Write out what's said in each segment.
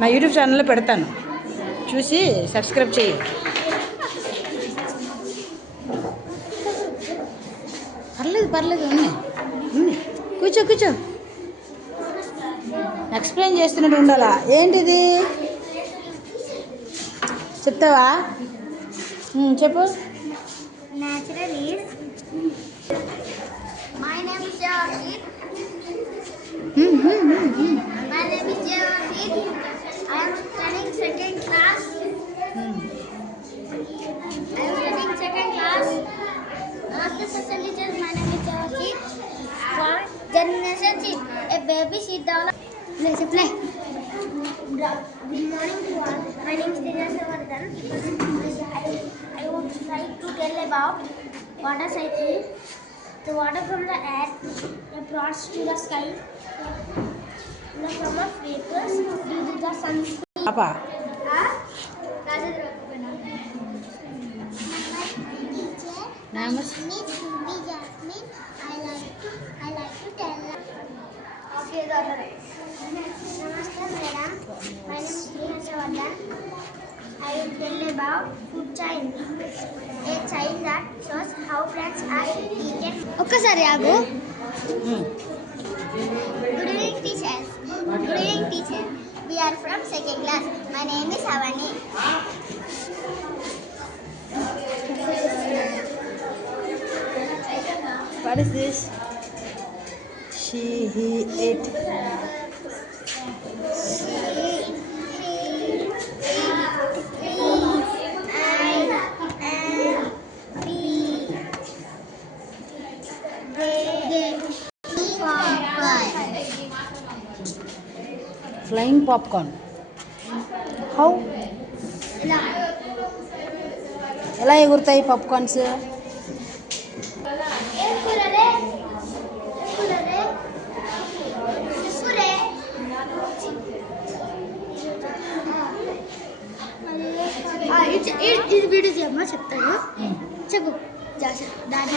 నా యూట్యూబ్ ఛానల్లో పెడతాను, చూసి సబ్స్క్రైబ్ చేయి. పర్లేదు ఉన్నాయి. కూర్చో. ఎక్స్ప్లెయిన్ చేస్తున్నట్టు ఉండాలా. ఏంటిది చెప్తావా? చెప్పు. Natural is. My name is Javashir. My name is Javashir. I am studying second class. After social teachers, my name is Javashir. For generation sheep, a baby sheep develop. Play. Good morning to all. My name is Tejasavardhan. I would like to tell about water cycle. The water from the air approaches to the sky in the form of vapors due to the sun's heat. Papa. Name is Ruby Jasmine. I like to tell. Okay, daughter. Namaskar, madam. My name is Tejasavardhan. I will tell about food chain. A chain that shows how plants are eaten. ఒక్కసారి ఆగు. Good evening, teachers. Good evening, teacher. We are from second class. My name is Avani. What is this? She, he, it. Flying popcorn. How? ఎలా ఎగురుతాయి popcorns? ఇది video చేయమ్మా, చెప్తాను. చెప్పు. దాని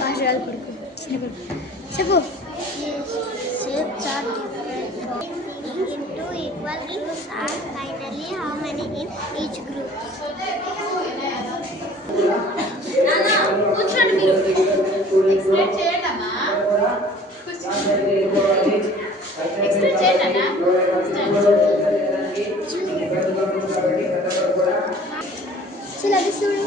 పాఠశాల కొడుకు చెప్పు. Shapes are into equal groups and finally how many in each group? కూర్చోండి మీరు. ఎక్స్ప్లెయిన్ చేయండి అమ్మా. ఎక్స్ప్లెయిన్ చేయండి అన్న. అది చూడు.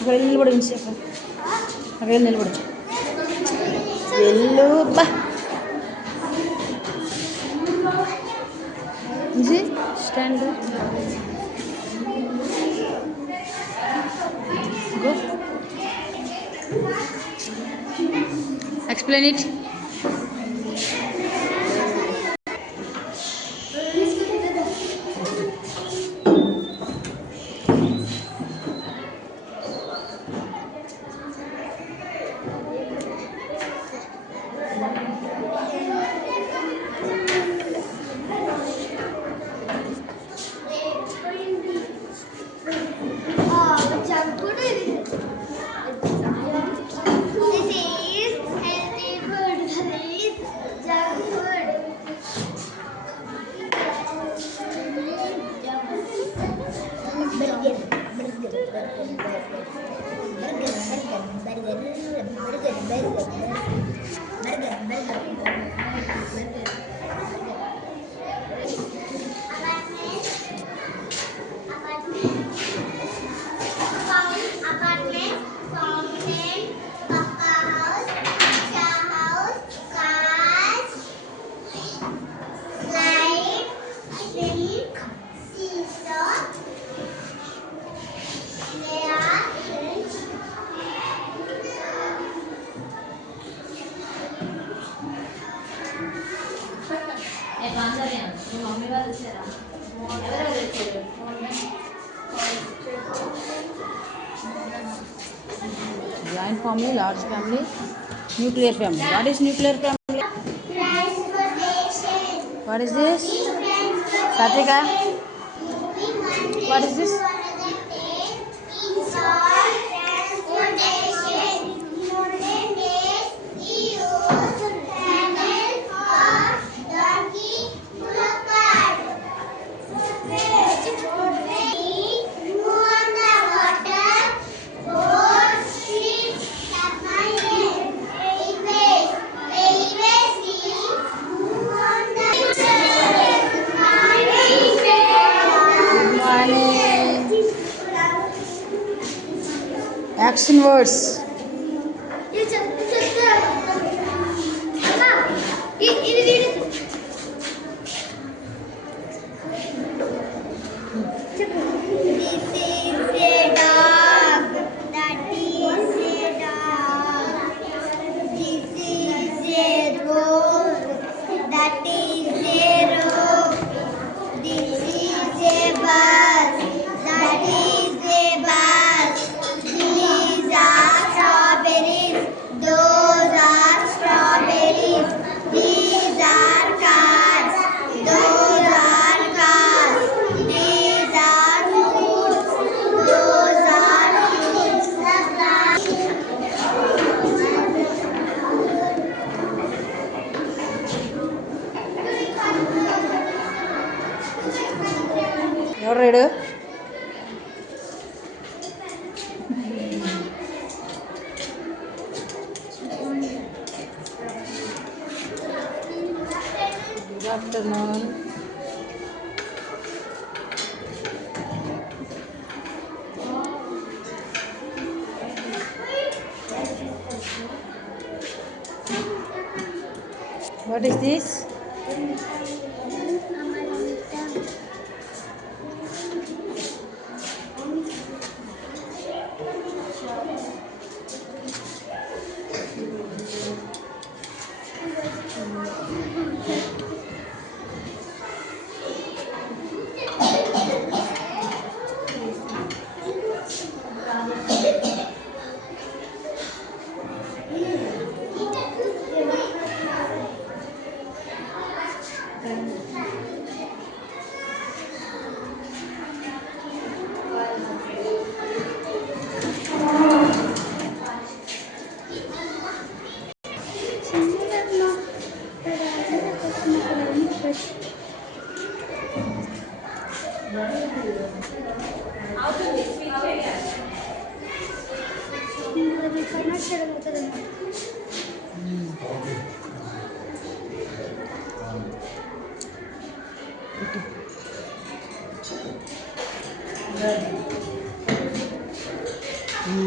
అక్కడ నిలబడి ఉంచేపు. అక్కడ నిలబడు. వెళ్ళు బా. Stand. Go. Explain it. Joint family, large family, nuclear family. What is nuclear family? What is this? Satrika? What is this? Action words. ఇది చెప్తా అమ్మా ఇది చెప్పు. This is a dog. That is a dog. This is a rope. That is a rope. This is a bus. That is a bus. These are strawberries. Those are strawberries. These are cars. Those are cars. These are fruits. Those are fruits. ఎవరు ride? Good afternoon. What is this?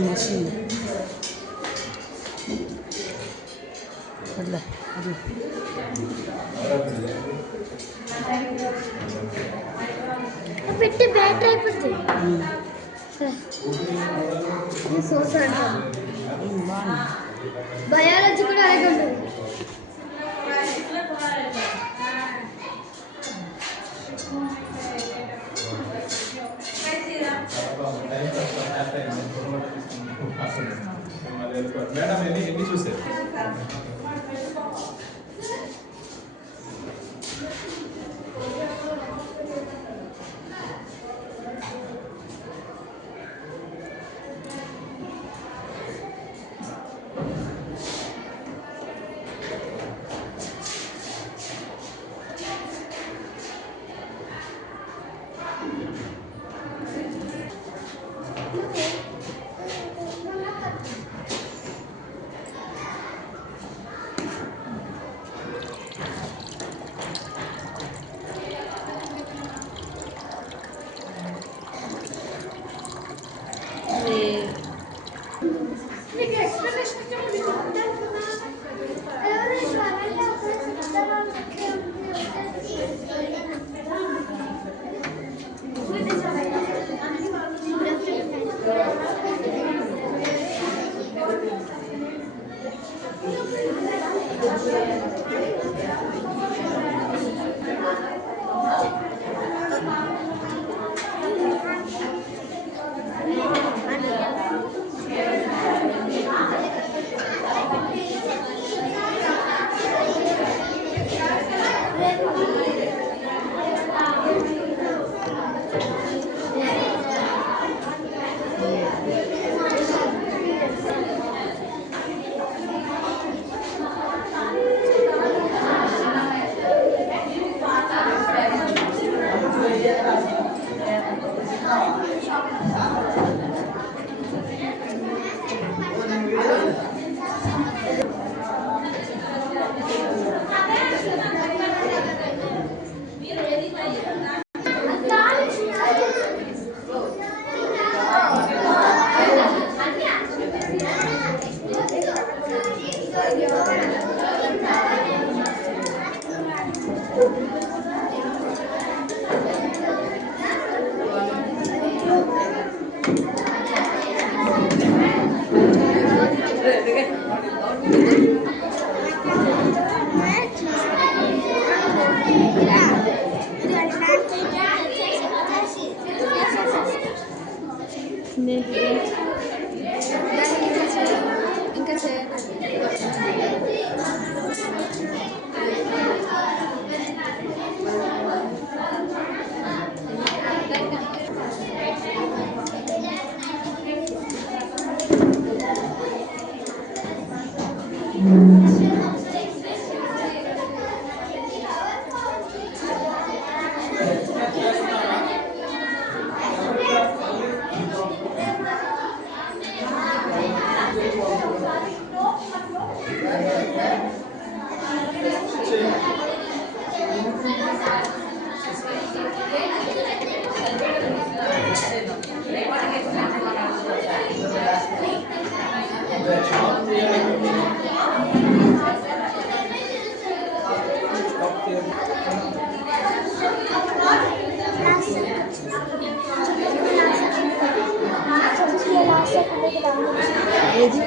Machine. పెట్టి battery అయిపోతుంది. Source అంటారు. Biology కూడా అలాగే ఉంటుంది. Madam ఎన్ని చూసారు? ఇంకా ఏది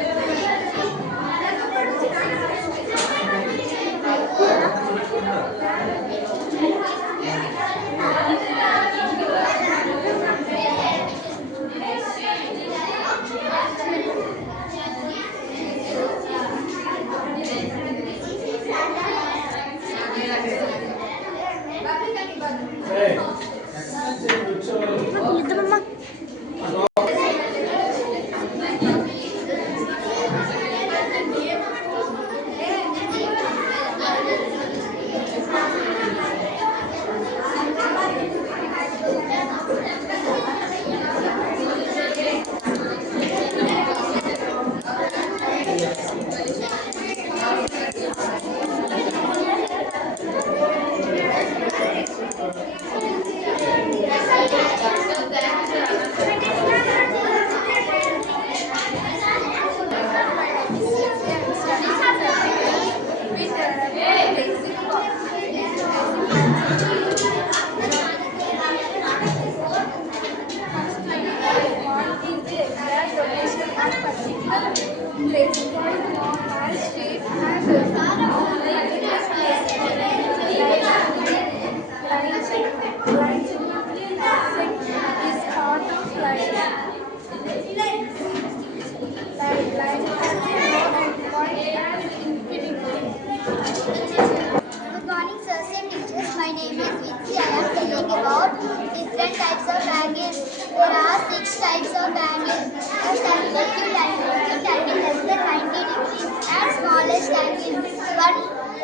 My name is Vinci. I am telling about different types of bangles. There are 6 types of bangles. First angle, acute angle less than 90 degrees and smallest angle.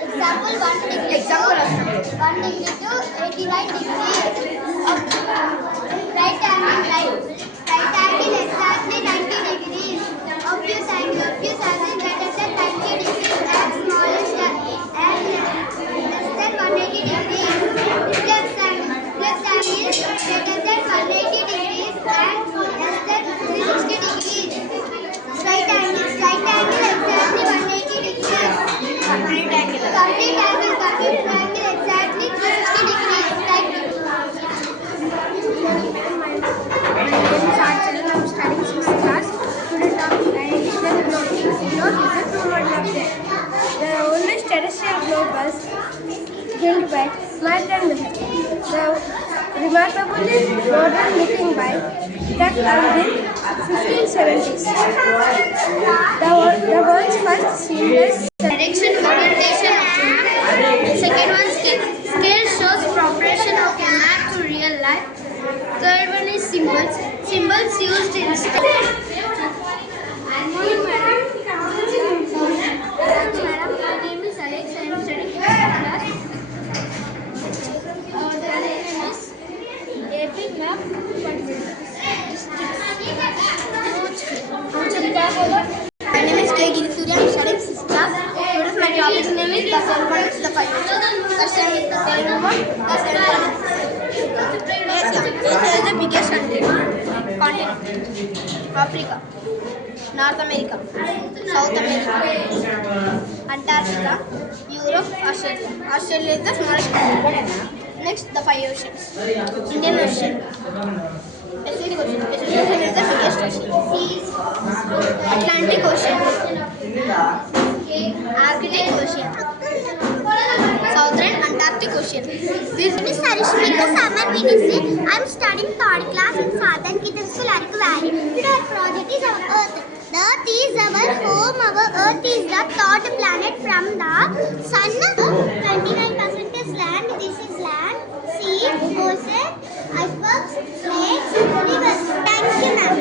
Example 1 degree to 89 degrees. Right angle exactly 90 degrees. Obtuse angle greater than 90 degrees and smallest and less than 180 degrees. Flex angle greater than 180 degrees and less than 360 degrees. Straight angle exactly 180 degrees. Complete angle exactly 360 degrees. Thank you. My name is Archana. I am studying 6th class. Student of English globe is a true model of that. The oldest terrestrial globe was built by Martin Luther. The remarkably modern looking by that in 1570s. The world's first seamless Direction, orientation, and second one scale shows progression of a map to real life. Third one is symbols used in study. Morning, madam. Madam, my name is Alex. I am studying 5th class. The name is AP map. My name is K. Giri Surya. I am studying 6th class. My topic name is the 7 points, the 5 points. The 7 is the 7 one, the 7 points. Asia is the biggest continent. Africa, North America, South America. Africa, Europe, Australia. Australia is the smallest country. Next, the 5 oceans. Indian Ocean. Pacific Ocean. Pacific Ocean is the biggest ocean. Atlantic Ocean. Arctic Ocean. Southern Antarctic Ocean. My name is Sarishmika Samar Vinisi. I am studying third class in Southern Kids School, Araku Valley. Today our project is our Earth. The Earth is our home. Our Earth is the third planet from the Sun. 29% is land. This is land, sea, ocean, icebergs, lakes, rivers. Thank you, ma'am.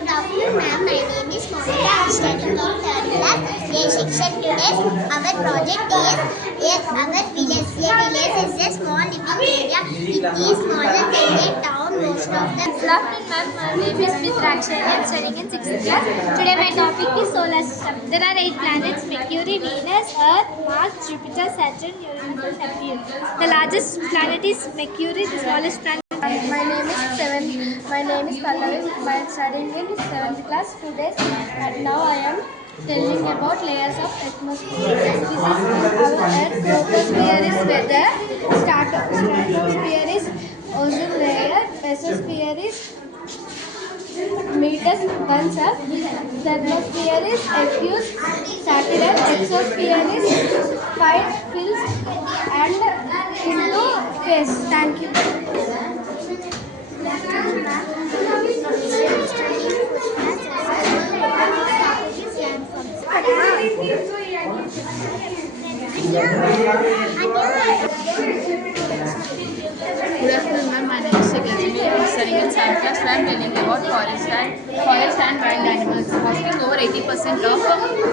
Good afternoon, ma'am. My name is Monica. I am studying in third class. A section today. Our project is our village. A village is a small living area. It is smaller than a town. Most of the Good afternoon, ma'am. My name is Smith Rakshani. I am studying in 6th class. Today my topic is solar system. There are 8 planets: Mercury, Venus, Earth, Mars, Jupiter, Saturn, Uranus, and Neptune. The largest planet is Mercury. The smallest planet. My name is Pallavi. I am studying in 7th class today. And now I am telling about layers of atmosphere. This is our Earth. Troposphere is weather. Stratosphere is ozone layer. Mesosphere is meters burns up. Thermosphere is effuse. Satellite. Exosphere is fire fills and into space. Thank you. Good afternoon, ma'am. My name is Shikajini. I am studying in 7th class. I am telling about forest and wild animals. Hosting over 80% of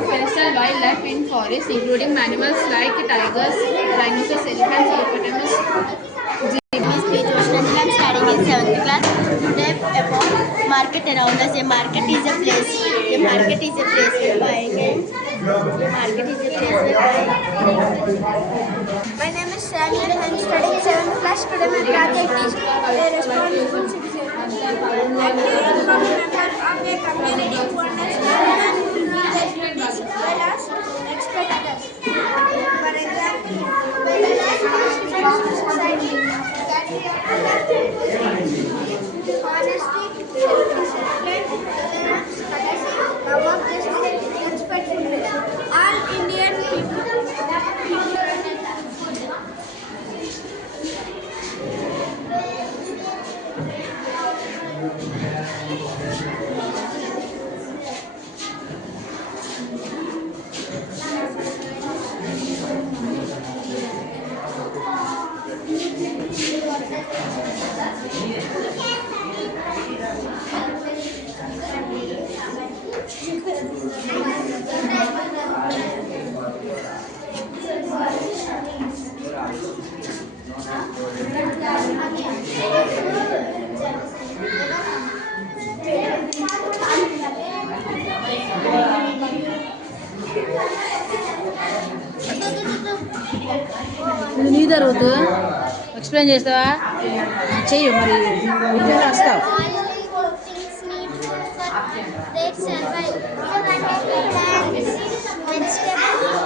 terrestrial wildlife in forest, including animals like tigers, rhinoceros, elephants, hippopotamus. My name is Paige Oshnandil. I am studying in 7th class. Today about market around us. A market is a place. A market is a place where buying and a market is a place where buying. My name is Samuel. I am studying in 7th class. Today my project is a responsible citizen. Active become member of a community who understands and their duties as well as respect others. For example, when we are constituents to society, honesty, self-discipline, tolerance, courtesy, love of justice, respectfulness. All Indian people. ఇది నీ జరుగుతు explain చేస్తావా చెయ్యి మరి ఇంట్లో రాస్తావు All things needful for their survival. Plants, vegetables,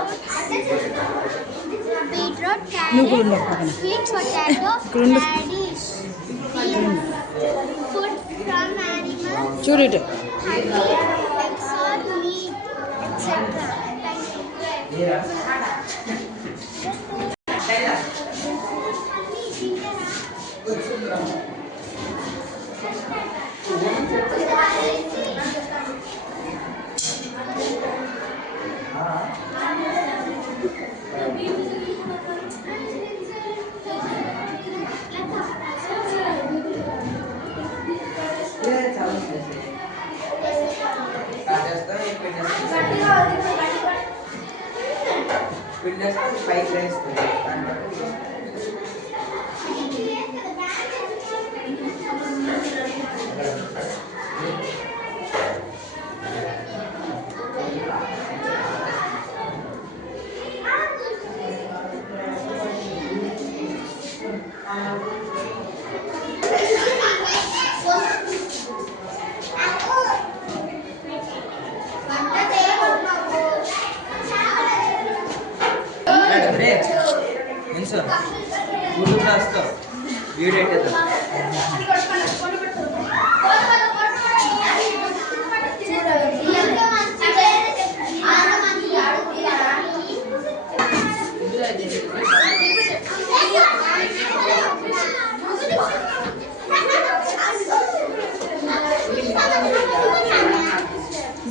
beetroot, నువ్వు కూడా carrot, ఉండవు పక్కన sweet potato, ఉండు. radish, food from animals, చూడు ఇటు honey, eggs or meat, etc. Thank you.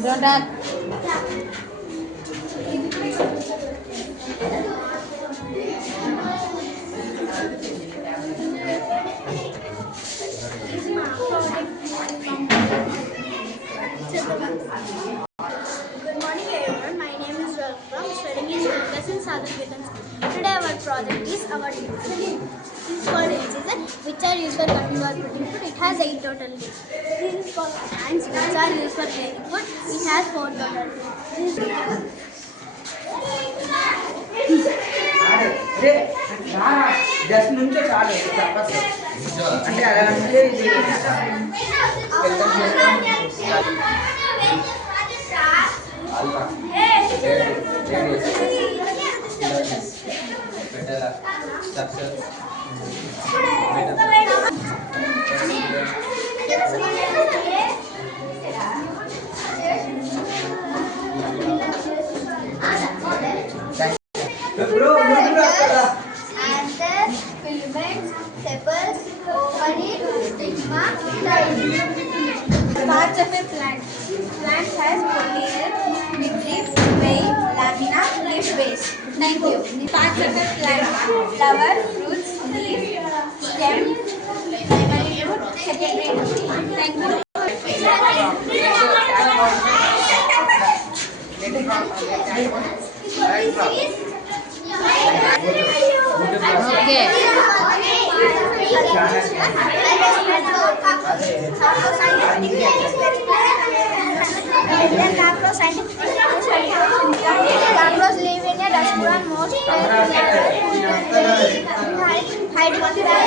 Don't act. Good morning everyone, my name is Ralph. I'm studying in class in Southern Vietnam. Today our project is our disease. This is called incision, which are used for cutting or putting food. It has 8 total leaves. This is called hands, which are used for cleaning food. It has 4 total leaves. Just నుంచో చాలు తప్పదు అంటే అలా అంటే ఇది Filaments, sepals, ovary, stigma, Parts of a plant. Plant has foliage, midleaf, vein, lamina, leaf base. Thank you. Parts of a plant. Flower, fruits, leaf, stem, primary root, secondary root. Thank you. Okay. Cockroach live in a restaurant most hide bacteria,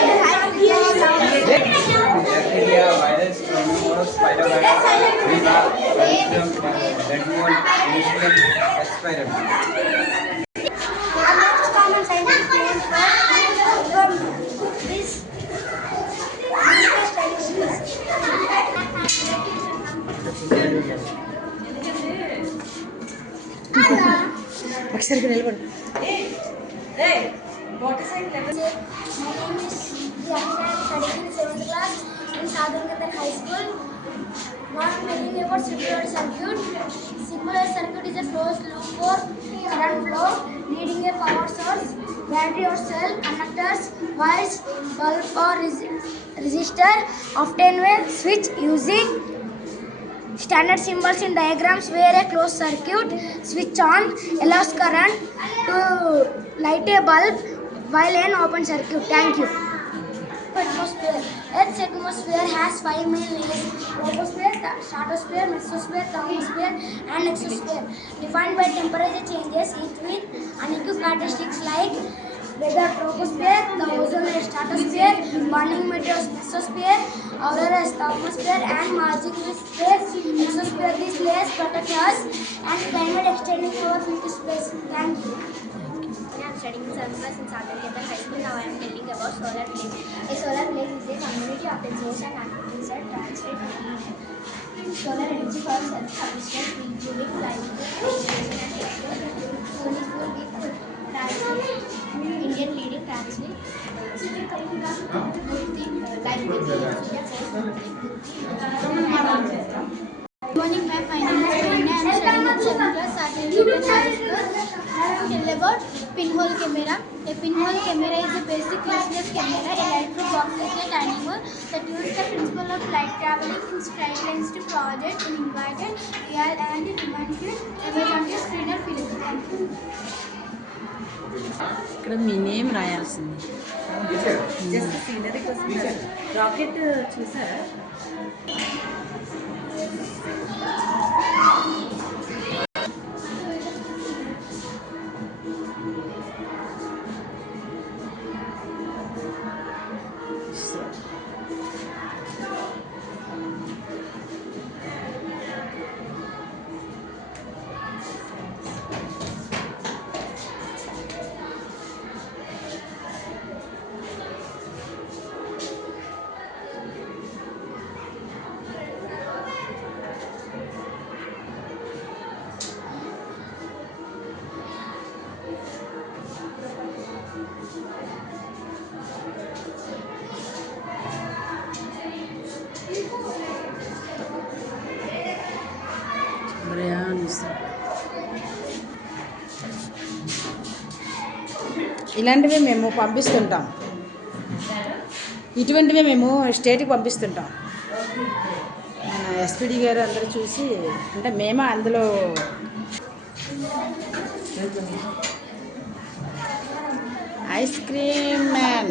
virus, chromosomes, spirovirus, viva, vermiculum, red mold, insulin, experiment. most common scientific names for this ఒకసారి నిలబడు. My name is Diana. I am studying in 7th class in Southern Qatar High School. Now I am telling about circular circuit. Circular circuit is a closed loop for current flow needing a power source, battery or cell, conductors, wires, bulb or resistor. Often we switch using standard symbols in diagrams where a closed circuit switch on allows current to light a bulb while an open circuit. Thank you. Atmosphere. Earth's atmosphere has 5 main layers: troposphere, stratosphere, mesosphere, thermosphere, and exosphere. Defined by temperature changes, each with unequal characteristics like weather. Troposphere, the ozone layer. Stratosphere, burning meteors. Mesosphere, auroras. Thermosphere, and magic space. Exosphere, these layers protect us and climate extending over 50 space. Thank you. I am studying in 7th class in Southern Qatar High School. Now I am telling about solar flame. A solar flame is a community of the source and activities that translate to solar energy for self-sufficient, including livelihood, education, and export. Solar will be Indian leading translate. Good morning, ma'am. My name is Prerna. I am studying in 7th class, Southern Qatar High School. I will tell about pinhole camera. A pinhole camera is a basic useless camera, a light-proof box-like animal that uses the principle of light traveling in straight lines to project in invited, real, and imagined image on the screen or film. Thank you. ఇక్కడ మీ name రాయాల్సింది. Just scenery కోసం rocket చూసారా? ఇలాంటివి మేము పంపిస్తుంటాం. ఇటువంటివే మేము స్టేట్కి పంపిస్తుంటాం. మన ఎస్పీడీ గారు అందరూ చూసి అంటే మేము అందులో ice cream man.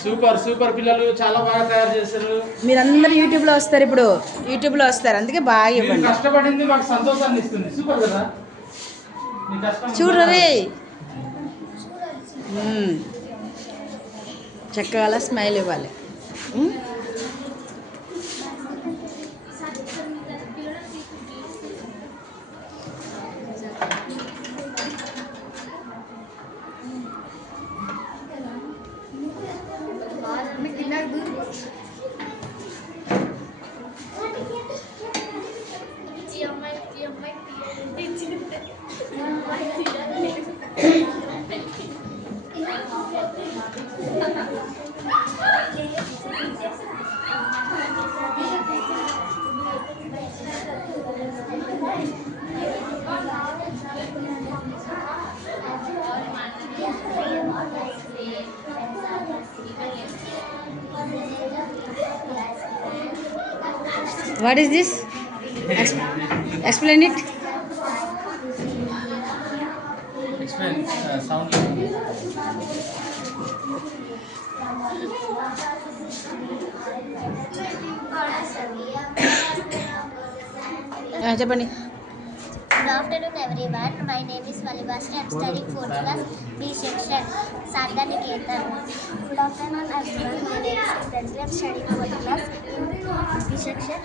Super super పిల్లలు చాలా బాగా తయారు చేశారు. మీరందరూ యూట్యూబ్లో వస్తారు, ఇప్పుడు యూట్యూబ్లో వస్తారు, అందుకే బాగా మీరు ఇవ్వండి. కష్టపడింది మాకు సంతోషాన్ని ఇస్తుంది. సూపర్ కదా మీ కష్టం. చూడరే చక్కగా స్మైల్ ఇవ్వాలి. What is this? Explain it. Explain sound. చెప్పండి. Good afternoon, everyone. My name is Malibashri. I am studying 4th class B section, Sadhana Niketan. Good afternoon, everyone. My name is Pranjali. I am studying 4th class B section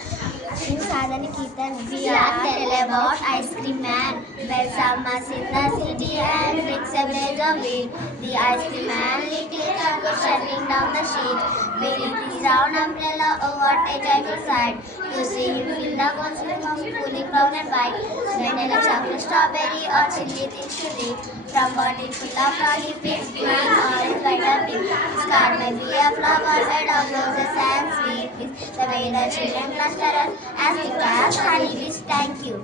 in Sadhana Niketan. We are tell about ice cream man. Well, summer's in the city and it's a blaze of heat. The ice cream man little tongue is shutting down the sheet. Beneath his round umbrella, oh what a joyful sight to see him fill the concept of cooling brown and white. Vanilla, chocolate, strawberry or chili things to read. From bottle full of froggy figs, green, orange, white or pink. Sky may be a flower made of roses and sweet figs. The way the children cluster us as thick as honeybees. Thank you.